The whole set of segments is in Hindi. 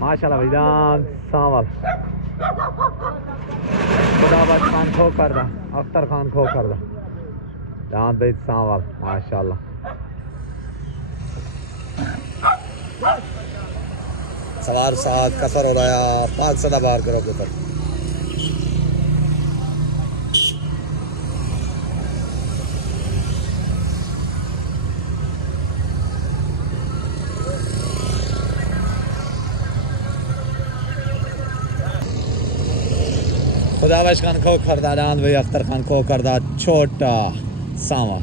माशाल्लाह भाईजान सांवल खुदाबाद खान खो कर दा अख्तर खान खो कर दा जान भाई सांवल माशाल्लाह सवार साथ कसर हो रहा है पाक सदा बाहर करो पुत्र खुदावश खान खो करदा जान भाई अख्तर खान खो करदा छोटा सांवा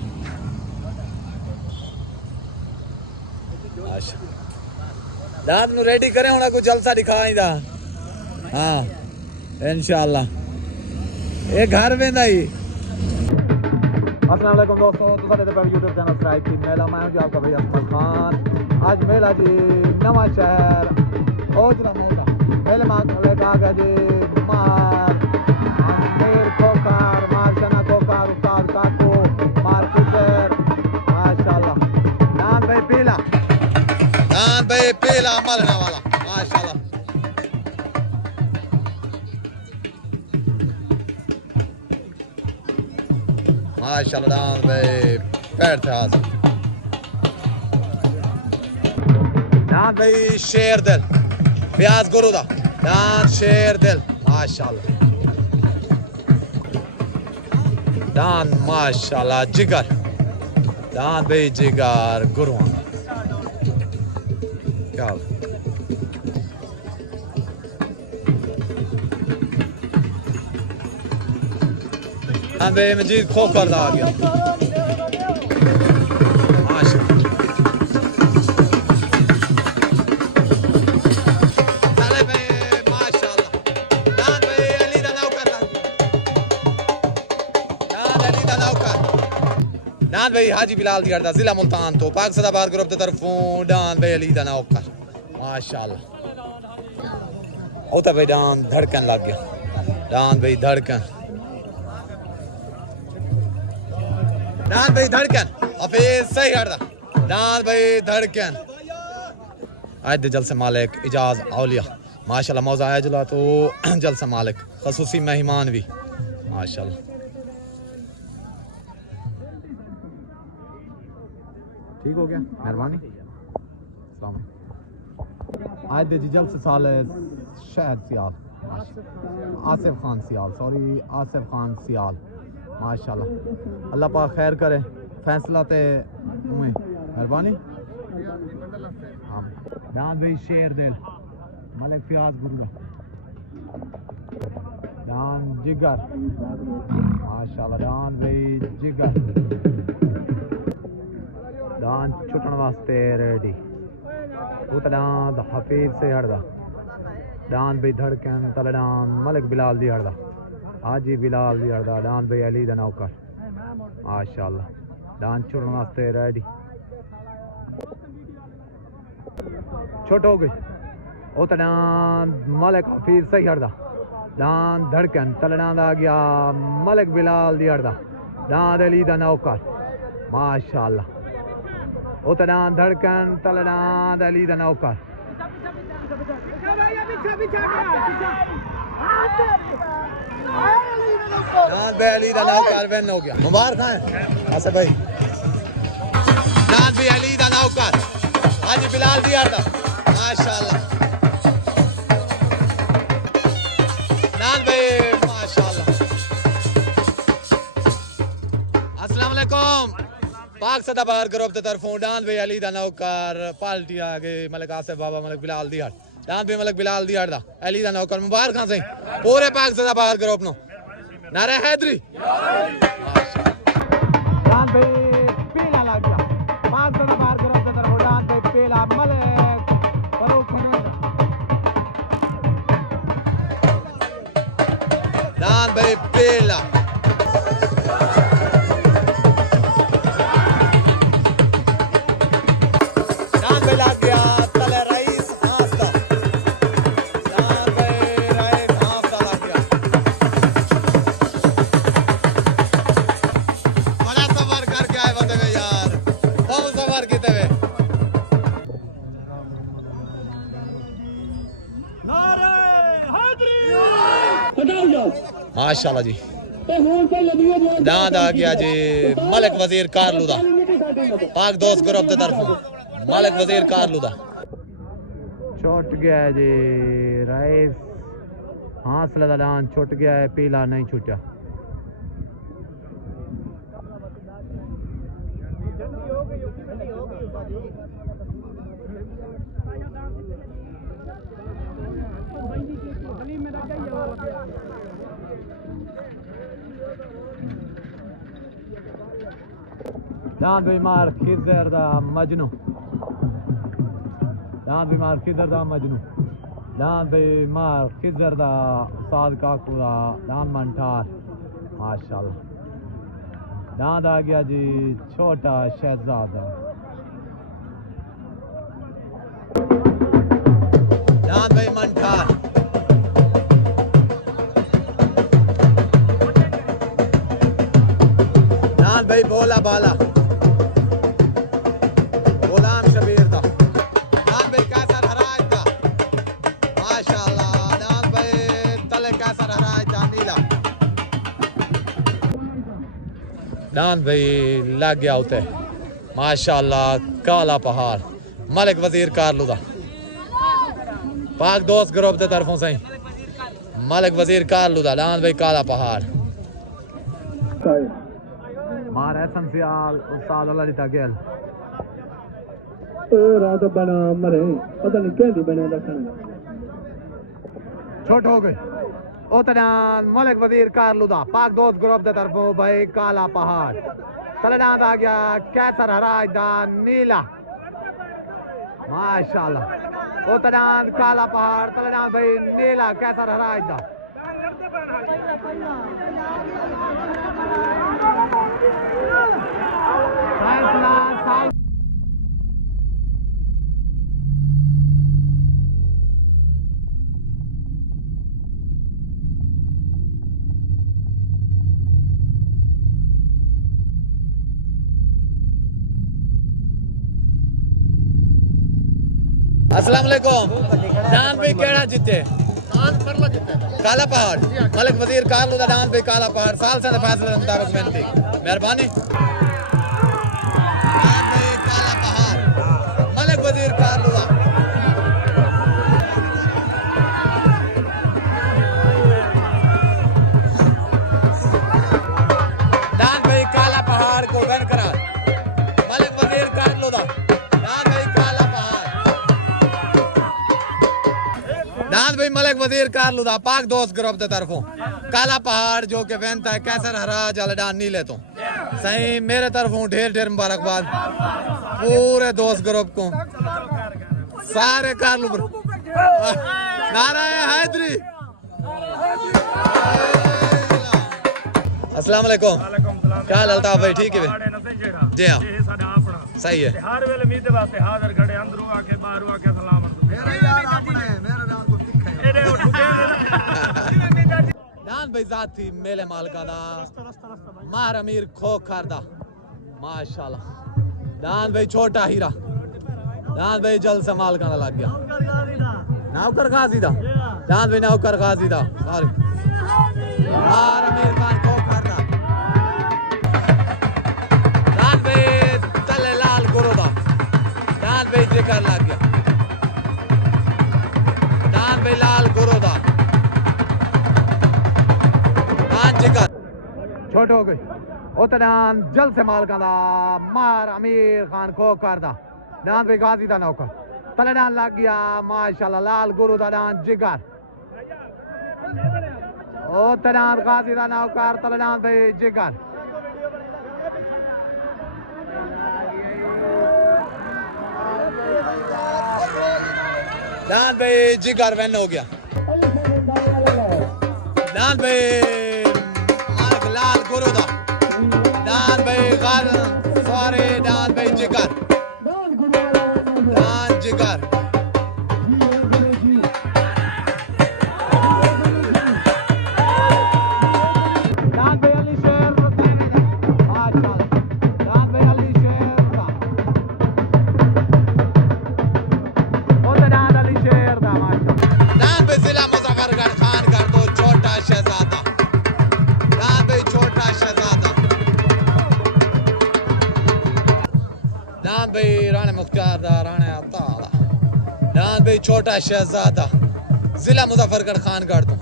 दांत नु रेडी करे होना कुछ जलसा दिखाईंदा हाँ इंशाल्लाह ये घर में नहीं अस्सलाम वालेकुम दोस्तों तो सारे पे YouTube चैनल सब्सक्राइब की मेला मैं हूं आपका भाई असमत खान आज मेला जी नवा शहर ओजरा मेले में आ गया जी मार आमिर कोकार मार शना कोकार उस्ताद काको मार कुकर माशाल्लाह दान भाई पीला मलना वाला माशाल्लाह माशाल्लाह दान भाई पैर था दान भाई शेर दिल प्याज गुरु दा दान शेर दिल माशाल्लाह दान माशाल्लाह जिगर दान भाई जिगर गुरु क्या दान भाई मजीद खो कर आ गया डान भाई हाजी बिलाल दियारदा जिला मुल्तान तो पाक सदाबाद ग्रुप की तरफों डान भाई अली दा नौकर माशाल्लाह होता भाई डान धड़कन लग गया डान भाई धड़कन हफीज सही हटदा डान भाई धड़कन आज दे जलसे मालिक इजाज औलिया माशाल्लाह मौजा आया जुला तो जलसे मालिक खसूसी मेहमान भी माशाल्लाह ठीक हो गया मेहरबानी आज दे जल से साल शहर सियाल आसिफ खान सियाल सॉरी आसिफ खान सियाल माशाल्लाह अल्लाह पाक खैर करे फैसला ते उमें मेहरबानी हाँ दान भाई शेर दिल मलिक फियाज गुरुदा दान जिगर माशाल्लाह दान भाई जिगर दान छुटन वास्ते रेडी उतलान हफीज से हटदा दान भाई धड़कन तलडान मलिक बिलाल दी हटदा हाजी बिलाल दी हटदा दान भाई अली दा नौकर माशाल्लाह दान छुटन वास्ते रेडी छोट हो गई उतलान मलिक हफीज से हटदा दान धड़कन तलडान आ गया मलिक बिलाल दी हटदा दान अली दा नौकर माशाल्लाह उतनान धड़कन तलनान अली दा नौकर नान भाई अली दा नौकर विन हो गया मुबारक हैं आसिफ भाई नान भाई अली दा नौकर आज बिलाल दी हटदा माशाल्लाह नान भाई माशाल्लाह अस्सलाम वालेकुम पाक सदाबाद ग्रुप की तरफों डान भाई अली दा नौकर पार्टी आ गए मलिक आसिफ बाबा मलिक बिलाल दी हट डान भाई मलिक बिलाल दी हट दा अली दा नौकर मुबारक खां सही पूरे पाक सदाबाद ग्रुप नो नारे हैदरी डान भाई पीला लग गया पाक सदाबाद ग्रुप की तरफों डान भाई पीला मलिक फरूक डान भाई पीला माशाल्लाह जी। दांद आ गया जी मलिक वजीर कारलूदा पाक दोस्त ग्रुप की तरफ मलिक वजीर कारलूदा छुट गया जी राइस हांसले का दान छुट गया है पीला नहीं छुटा। दान बीमार खिजर दा मजनू दान बीमार खिजर दा मजनू दान बीमार खिजर दा साद काकू दा दान मंठार माशाल्लाह। दांद आ गया जी छोटा शहजादा दान भाई मंठार दान भाई बोला बाला दान भाई लग गया होते माशाल्लाह काला पहाड़ मलिक वजीर कारलूदा पाक दोस्त ग्रुप के तरफों से मलिक वजीर कारलूदा दान भाई काला पहाड़ मार एसेंशियल उस्ताद अल्लाह दी गेल ओ रात बना मरे पता नहीं कैसी बने रखन छोट हो गए उतनान मलिक वजीर कारलूदा पाक दोस्त ग्रुप की तरफों भाई काला पहाड़ तलनाद आ गया कैसर हराजदा नीला माशाल्लाह उतनान काला पहाड़ तलनाद भाई नीला कैसर हराजदा अस्सलाम वालेकुम दान भाई केड़ा जीते काला पहाड़ मलिक वजीर कारलूदा दान भाई काला पहाड़ साल से फैसले मुताबिक मिलती मेहरबानी दान भाई काला पहाड़ मलिक वजीर कारलूदा दान भाई काला पहाड़ को गन करा मलिक वजीर कारलूदा दान भाई मलिक वजीर कारलूदा पाक दोस्त ग्रुप की तरफों काला पहाड़ जो के पहनता है कैसर हराज अलडान नीले तो सही मेरे तरफों ढेर ढेर मुबारकबाद पूरे दोस्त ग्रुप को सारे कारलू नारायण हैदरी। अस्सलाम वालेकुम क्या हाल अल्ताफ भाई ठीक है जी हाँ सही है हर वेले मीत वास्ते हाजिर खड़े अंदरू आके बाहर आके सलाम दान भाई जात थी मेले मालका दा मार अमीर खो खारदा माशाल्लाह दान भाई छोटा हीरा दान भाई जल से मालका दा लग गया नौकर गाजी दा दान भाई नौकर गाजी दा सॉरी मार अमीर खान खो खारदा दान भाई तले लाल गुरु दा दान भाई जिक्र लग गया दान भाई लाल गुरु दा छोट हो गई उतनान जल से मालका दा मार अमीर खान खो कर दा दान भाई गाजी दा नौकर तलेदान लग गया माशाल्लाह लाल गुरु दा दान जिगर उतनान गाजी दा नौकर तलेदान भाई जिगर दान भाई जिगर वैन हो गया दान भाई लाल गुरु दा दान भाई गाल सारे दान भाई जिगर दान जिगर दान भाई अली शेर माशाल्लाह दान भाई अली शेर दा और दान अली शेर दा माशाल्लाह दान भाई जिला मुजफ्फरगढ़ खान कर दो छोटा दान भाई छोटा शहजादा जिला मुजफ्फरगढ़ खानगढ़ तो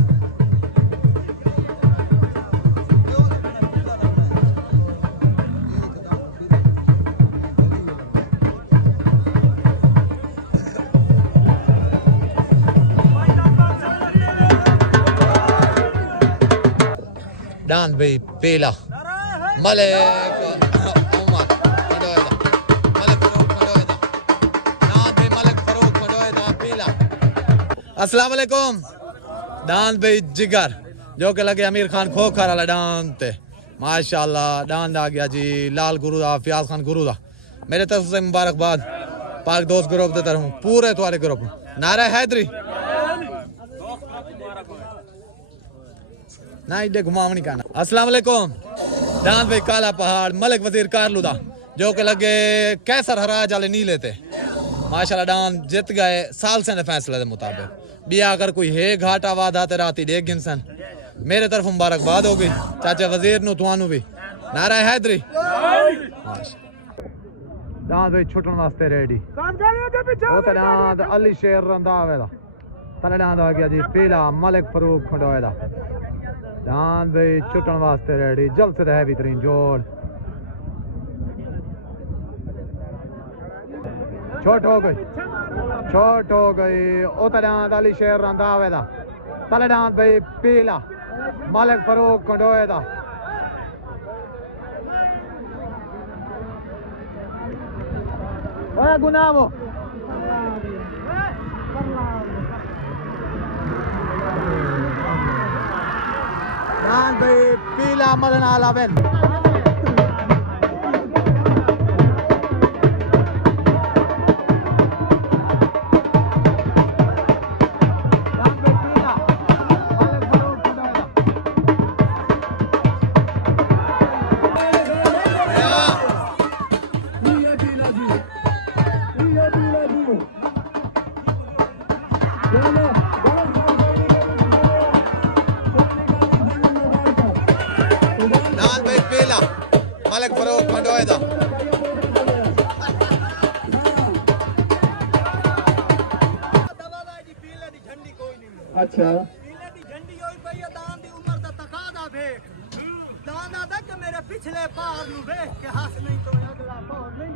दान भाई पीला मलिक उमर खड़ोएदा मलिक फरूक खड़ोएदा दान भाई मलिक फरूक खड़ोएदा पीला। अस्सलाम वालेकुम दान भाई जिगर जो के लगे अमीर खान खोखर वाला डान ते माशाल्लाह डान आ गया जी लाल गुरु दा फयाज खान गुरु दा मेरे तरफ से मुबारकबाद पाक दोस्त ग्रुप देता रहूं पूरे तुम्हारे ग्रुप नारा हैदरी ना इधे घुमावनी करना। अस्सलाम वालेकुम दान भाई काला पहाड़ मलिक वजीर कारलूदा जो के लगे कैसर हराज वाले नहीं लेते माशाल्लाह डान जीत गए साल से फैसले के मुताबिक भी अगर कोई है घाटा वादा ते राती देख गिनसन मेरे तरफ मुबारकबाद हो गई चाचा वजीर नु तुहानू भी नारा हैदरी दान भाई छुटन वास्ते रेडी ओ ते दान अली शेर रंधावे दा तले दान आ गया जी पीला मलिक फरूक खंडोए दा दान भाई छुटन वास्ते रेडी जल्द से है बेहतरीन जोड़ छोट हो गई ओ दान अली शेर रंधावे दा तले दान भाई पीला मलिक फरूक खंडोए दा ओए गुनामो दान भाई पीला मलन आलावेन मलिक फरूक खंडोए दा अच्छा पीले दी झंडी होई पई है दान दी उम्र दा तकादा देख दान दा देख मेरे पिछले पार नु देख के हंस नहीं तो अगला पार नहीं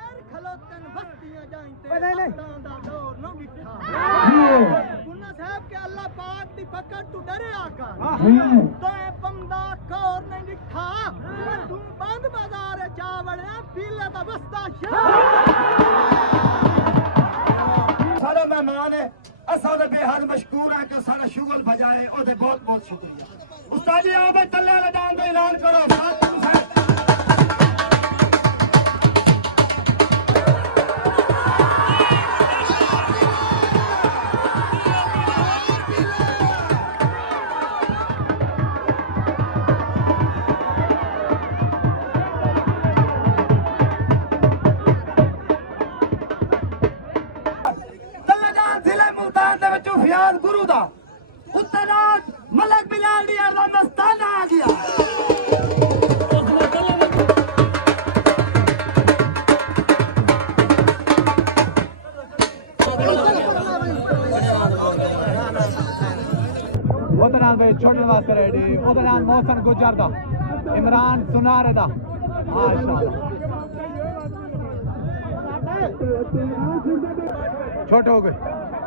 एर खलोतन बस्तियां जाइते दान दा दौर न मिठा गुन्ना साहब के अल्लाह पाक दी पकड़ तू डरे आकर तो ए बंदा कोर नहीं दिखा तू बंद बाजार चावल पीले दा बस्ता सारे मेहमान है असा दे बेहद मशकूर है कि सारा शुगल बजाए ओदे बहुत बहुत शुक्रिया उस्ताद जी आओ भाई तल्ले वाले दान का ऐलान करो फयाज गुरु दा उत्तराज मलिक बिलाल दी मस्ताना आ गया उधर भाई छोटे वास्ते रेडी उधर मौसम गुजर दा इमरान सुनारे दा माशाल्लाह छोटे हो गए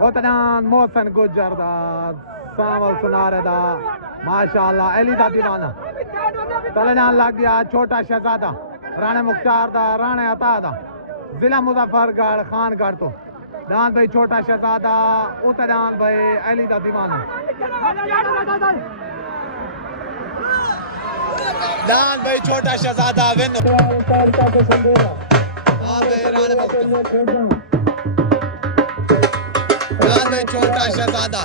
उतनान मोहसन गुजर दा सावल सुनारे दा माशाल्लाह अली दा दीवाना तलेनान लग गया छोटा शहजादा राणे मुख्तार दा राणे अता दा जिला मुजफ्फरगढ़ खानगढ़ तो दान भाई छोटा शहजादा उतनान भाई अली दा दीवाना दान भाई छोटा शहजादा विन हां भाई राणे मुख्तार दान भाई छोटा शहजादा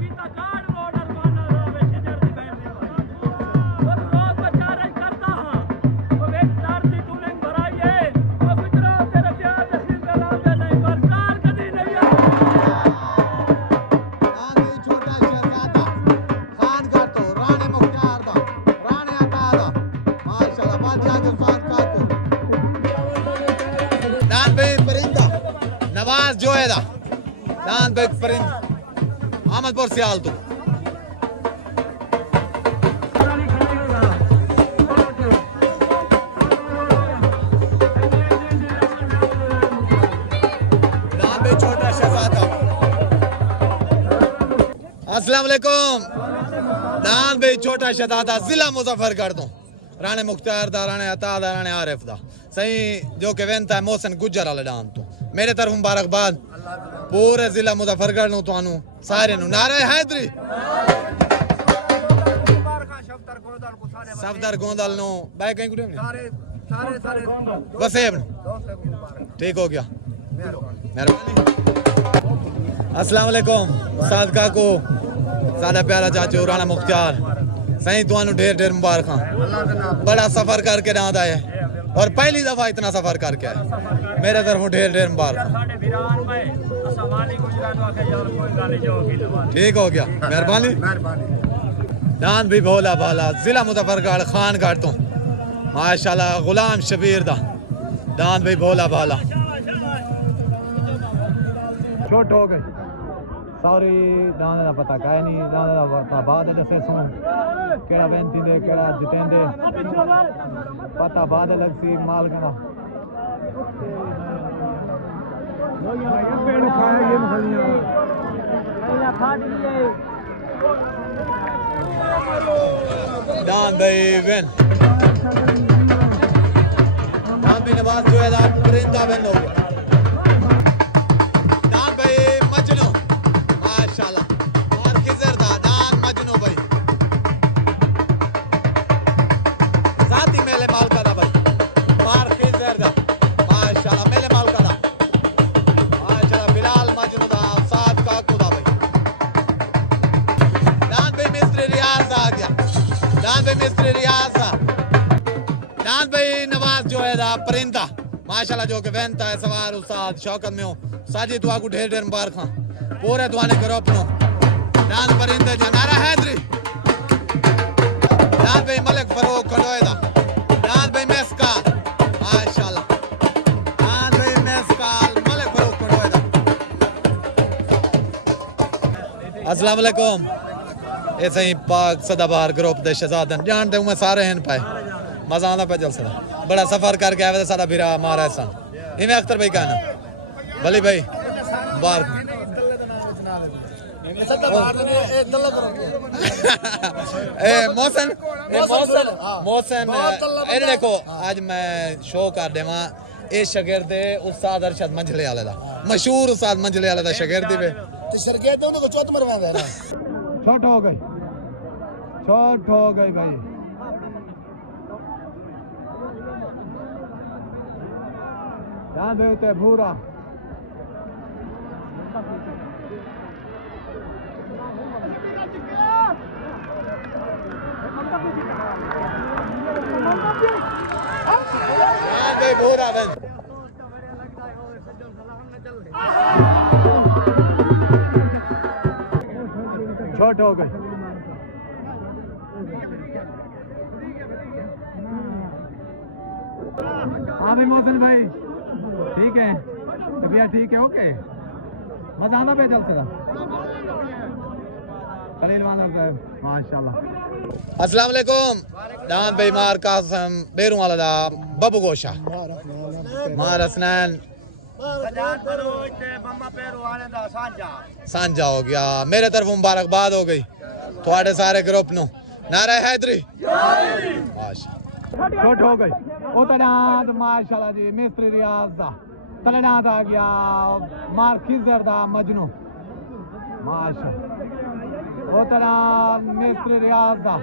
Kita kan order mana, दान भाई परिंद अहमदपुर सियाल तो छोटा शहजादा अस्सलाम वालेकुम दान भाई छोटा शहजादा जिला मुजफ्फरगढ़ तो राणे मुख्तार दा राणे अता दा राणे आरिफ दा सही जो के वेंता है मोहसिन गुज्जर वाले डान तो मेरे तरफ मुबारकबाद पूरे जिला मुजफ्फरगढ़ नु तुहानू सारे नु नारे हैदरी सफदर गोंदल नु बाय कहीं गुडे सारे वसेब ठीक हो गया मेहरबानी अस्सलाम वालेकुम उस्ताद काको सादा प्यारा चाचू राणा मुख्तार सही तुहानू ढेर ढेर मुबारक बड़ा सफर करके दांद आए और पहली दफा इतना सफर करके आए मेरे तरफ ढेर ढेर मुबारक ठीक हो गया मेहरबानी दान भी भोला भाला जिला मुजफ्फरगढ़ खान घाट तो माशाल्लाह गुलाम शबीर दा दान भी भोला भाला छोट हो गई सॉरी दाने का पता काहे नहीं दाने का पता बाद दसे सुन केड़ा बेंती दे केड़ा जितेंदे पता बाद लगसी माल का पेड़ खाए ये मखलियां दान भाई वेन दान भी नवाज जो है परिंदा वेन हो गया परिंदा माशाल्लाह जो के वेंता है सवार उस्ताद शौकत में हो साजी दुआ को ढेर ढेर मुबारक पूरे दुआने करो अपनो दान परिंदे जनारा हैदरी दान भाई मलिक फरोग खड़ोएदा दान भाई मेस्का माशाल्लाह दान भाई मेस्का मलिक फरोग खड़ोएदा अस्सलाम वालेकुम ऐसे ही पाक सदाबहार ग्रुप दे शहजादन जानते हूं मैं सारे हैं पाए मजा आंदा पे जल सदा बड़ा सफर करके आवे सारा भिरा मारा सन इमे अख्तर भाई कहना भली भाई बार ए मोहसिन ए देखो आज मैं शो कर देवा ए शागिर्द उस्ताद अरशद मंझले वाले दा मशहूर उस्ताद मंझले वाले दा शागिर्द वे ते शागिर्द उनको चौथ मरवांदा है ना छोट हो गई भाई दान भाई उते भूरा भूरा बन छोट हो गई हाँ भी मोहसिन भाई ठीक है भैया ठीक है ओके मजा आना पे चल सदा खलील मानव साहब माशाल्लाह अस्सलाम वालेकुम दान भाई मार कासम बेरू वाला दा बबू गोशा मार हसनैन सांझा हो गया मेरे तरफ मुबारकबाद हो गई थोड़े सारे ग्रुप नु नारे हैदरी छोट हो गई ओ तनाद माशाल्लाह जी मिस्त्री रियाज दा तनाद आ गया मार खिजर दा मजनू माशाल्लाह ओ तनाद मिस्त्री रियाज दा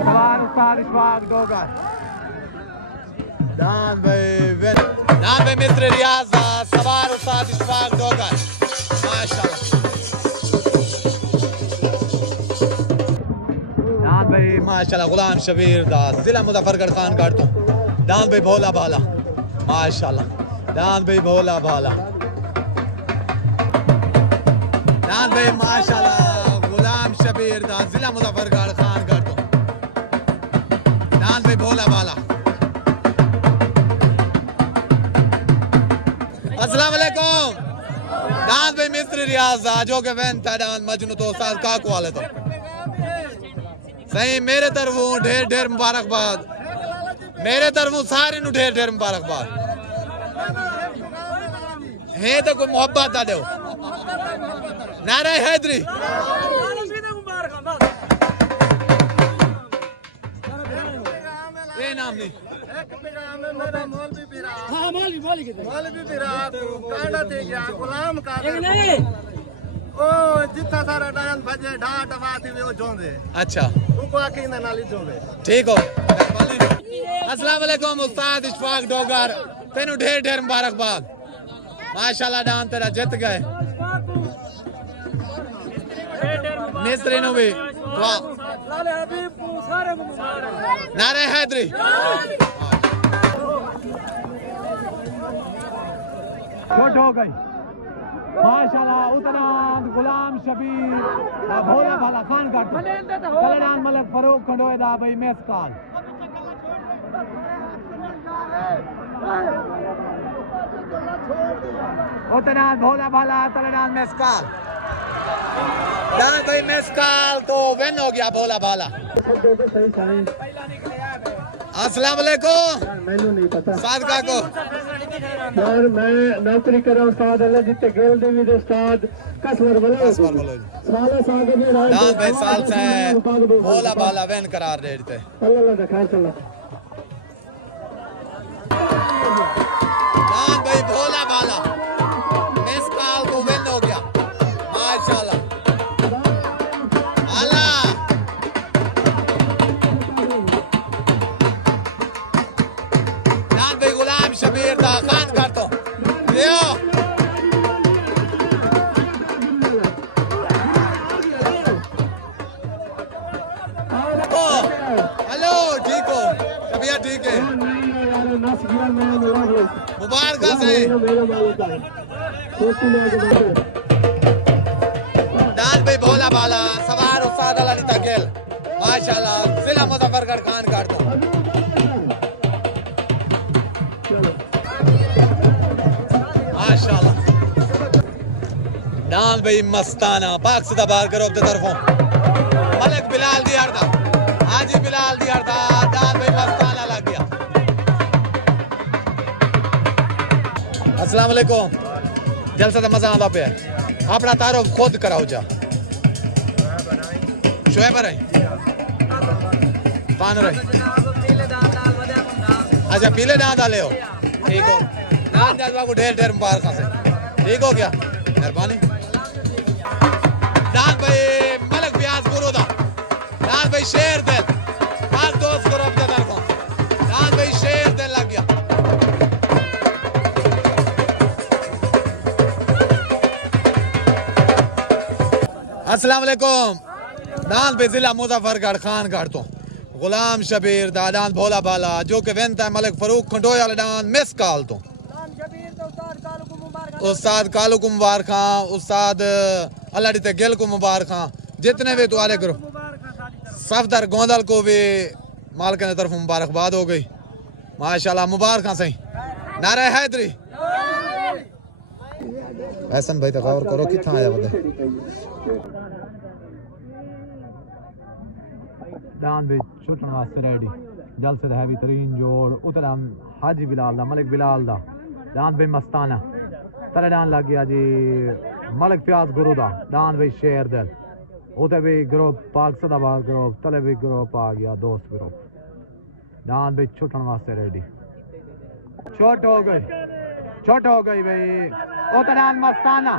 सवार उस्ताद इशफाक डोगर दान भाई मिस्त्री रियाज दा सवार उस्ताद इशफाक डोगर माशाल्लाह माशाल्लाह गुलाम शबीर दा जिला मुजफ्फरगढ़ खान घाट तो दान भाई भोला भाला माशाल्लाह दान भाई भोला भाला दान भाई माशाल्लाह गुलाम शबीर दा जिला मुजफ्फरगढ़ खान घाट तो दान भाई भोला भाला हैदरी रियाज जो के वैन ताडान मजनू तो उस्ताद काको वाले तो सही मेरे तरफों ढेर ढेर मुबारकबाद मेरे तरफों सारे नु ढेर ढेर मुबारकबाद है तो कोई मोहब्बत दा दो नारे हैदरी ये नाम नहीं एक पैगाम है मेरा मौलवी बिरा हां मौलवी बिरा कांडा दे गया गुलाम का नहीं ओ जितना सारा डांस भजे ढाट बाती वो जोंदे अच्छा उको आके ना नाली जोंदे ठीक हो अस्सलाम वालेकुम उस्ताद इशफाक डोगर तेनु ढेर ढेर मुबारकबाद माशाल्लाह डांस तेरा जीत गए मिस्त्री नु भी वाह लाले हबीब को सारे मुबारक नारे हैदरी छोट हो गई माशाल्लाह उतना गुलाम शबीर भोला भाला खान का कल्याण मलक फरूक खंडोए दा भाई मैस काल उतना भोला भाला कल्याण मैस काल भाई मैस काल तो विन हो गया भोला भाला अस्सलाम वालेकुम मैनू नहीं पता सादका को यार मैं नौकरी कर रहा हूं उस्ताद अल्लाह जिते गेल देवी दे उस्ताद कसवर बोले साले सागे में राज ना भाई साल से भोला भाला वैन करार देते अल्लाह दा खैर चला ना भाई भोला भाला मिस कॉल को विन हो गया माशाल्लाह अल्लाह ना भाई गुलाम शबीर दा खान कर दो लियो हेलो ठीक हो तबीयत ठीक है मुबारक से डाल भाई भोला भाला सवार उस्ताद अली तकेल माशाल्लाह जिला मुजफ्फरगढ़ खान काट दो माशाल्लाह डाल भाई मस्ताना पाक से बाहर करो अपने तरफों मलक बिलाल दियार था हाजी बिलाल दियार था डाल भाई मस्ताना लग गया अस्सलाम वालेकुम जलसा का मजा आंदा पे अपना तारुफ खुद कराओ जा शोएब रही पान रही अच्छा पीले दांत डाले हो ठीक हो दांत डालवा को ढेर ढेर मुबारक से ठीक हो गया मेहरबानी दांत भाई मलक ब्याज गुरु दा दांत भाई शेर दिल दांत दोस्त करो अपने तरफों दांत भाई शेर दिल लग गया अस्सलाम वालेकुम दांत पे जिला मुजफ्फरगढ़ खान काट तो गुलाम शबीर दा दांत भोला भाला जो के वेंता है मलक फरूक खंडोया दांत मिस काल तो उस्ताद कालू को मुबारक खां उस्ताद अल्लाह दी ते गिल को मुबारक खां जितने भी तुम्हारे करो सफदर गोंदल को भी मालिक की तरफ मुबारकबाद हो गई माशाल्लाह मुबारक खां सही नारे हैदरी ऐसन भाई तो गौर करो कितना आया बता दान भी छुटन वास्ते रेडी जल से हैवी तरीन जोड़ उतरा हाजी बिलाल दा मलिक बिलाल दा दान भाई मस्ताना तले डान लग गया जी मलिक प्याज गुरु दा दान भाई शेर दिल उते भी ग्रुप पाक सदाबाद ग्रुप तले भी ग्रुप आ गया दोस्त ग्रुप दान भाई छुटन वास्ते रेडी छोट हो गई भाई उतरान मस्ताना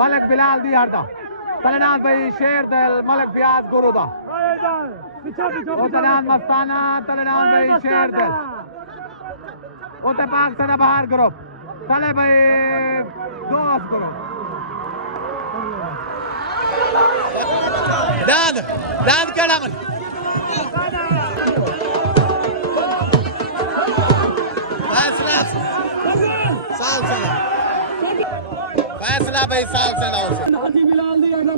मलिक बिलाल दी हरदा तलेनाथ भाई शेर दिल मलिक ब्याज गुरु दा उतरान मस्ताना तलेनाथ भाई शेर दिल उते पाक सदा बाहर ग्रुप तले भाई दोस्त ग्रुप दाद केड़ा मन फैसला भाई साल से हाजी बिलाल दी अगला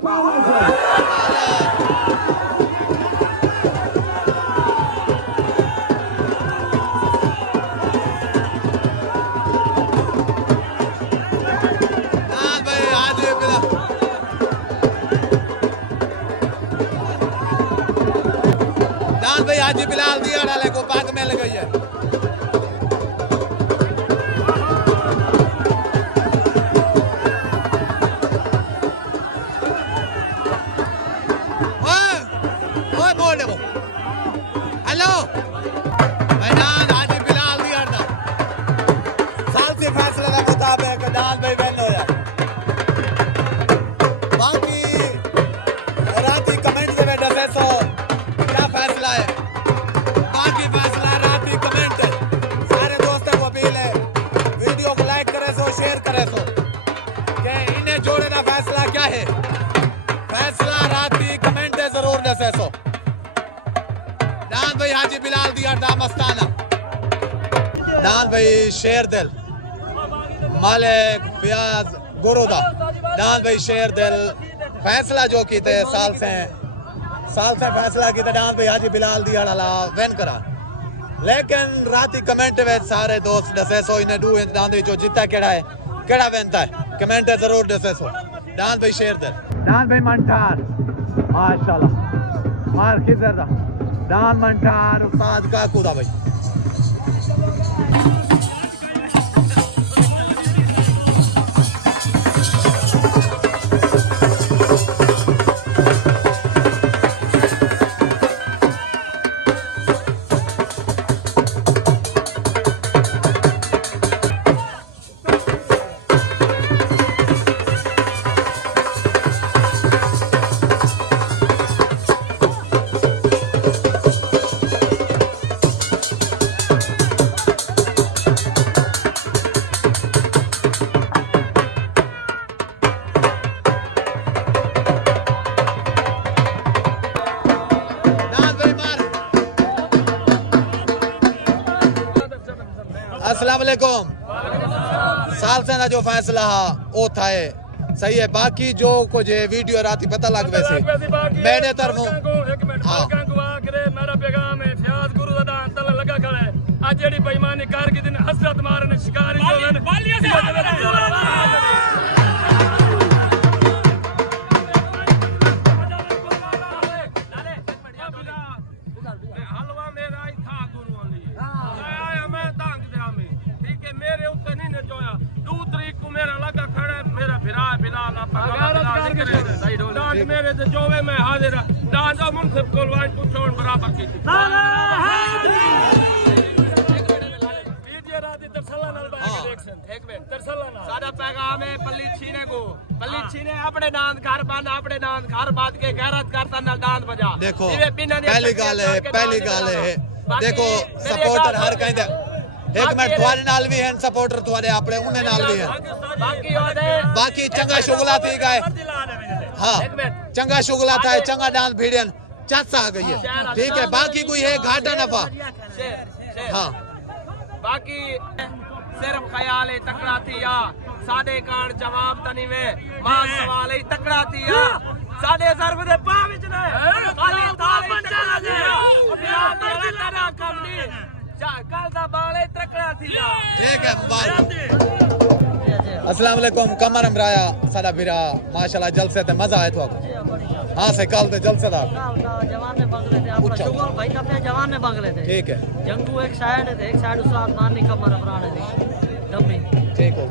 भाई हाजी बिलाल दान भाई हाजी बिलाल दिया डाले को पाक में लग गई है ओए बोल दे वो हेलो मैदान हाजी बिलाल दिया ना साल से फैसले का मुताबिक दान भाई बहन हो जाए बाकी राती कमेंट से बैठा है तो क्या फैसला है बाकी फैसला राती कमेंट है सारे दोस्तों को अपील है वीडियो को लाइक करे सो शेयर करे सो कि इन्हें जोड़े ना फैसला क्या है फैसला राती कमेंट है जरूर दसे सो दान भाई हाजी बिलाल दिया दामस्ताना दान भाई शेर दिल मालिक फियाज गुरुदा दान भाई शेर दिल फैसला जो की थे साल से फैसला की थे दान भाई हाजी बिलाल दिया डाला वेन करा लेकिन राती कमेंट में सारे दोस्त दसे सो इन्हें डू दान भाई जो जीता केड़ा वेनता है कमेंट है जरूर दसे सो दान भाई शेर दिल दान भाई मंठार माशाल्लाह मार किधर दा दान मंठार उस्ताद काकूदा भाई अस्सलाम वालेकुम साल से ना जो फैसला वो था है सही है बाकी जो कुछ वीडियो राती पता लग वैसे मेरे तरफों हाँ मेरा पैगाम है फियाज गुरु दा तला लगा खड़ा है आज जेडी बेईमानी कार के दिन हसरत मारने शिकारी जो हलवा मेरा ही था गुरु वाली आया मैं तांग दे में ठीक है मेरे ऊपर नहीं ने जोया 2 तरीक को मेरा लगा खड़ा मेरा फिरा बिलाल डांड मेरे ते जोवे मैं हाजिर डांड मुनसिफ को वाइट पुछोन बराबर की थी वीडियो राती तरसला नाल बाकी रिएक्शन एक मिनट तरसला नाल सादा पैगाम है पल्ली छीने को पल्ली छीने अपने दांत घर बांध अपने दांत घर बांध के गैरत करता ना दांत बजा देखो पहली गाल है देखो सपोर्टर हर कहंदे एक मिनट तुम्हारे नाल भी हैं सपोर्टर तुम्हारे अपने उन्हें नाल भी हैं बाकी चंगा शुगला थी गए हाँ चंगा शुगला था चंगा डांस भिड़ियन चाचा आ गई है ठीक है बाकी कोई है घाटा नफा हाँ बाकी सिर्फ ख्याल है तकड़ा थी या सादे कान जवाब तनी में मां सवाल है तकड़ा थी या सादे सर्व दे पा विच ने खाली ताली तकड़ा दे अपना तेरा काम नहीं कल दा बाले तकड़ा थी या ठीक है मुबारक अस्सलाम वालेकुम कमर अमराया सादा बिरा माशाल्लाह जलसे ते मजा आया तो हां से कल ते जलसे दा जवान ने बंगले थे आपका शुगर भाई का पे जवान ने बंगले थे ठीक है जंगू एक साइड उस्ताद मारनी कमर अमराने थे डम्मी ठीक हो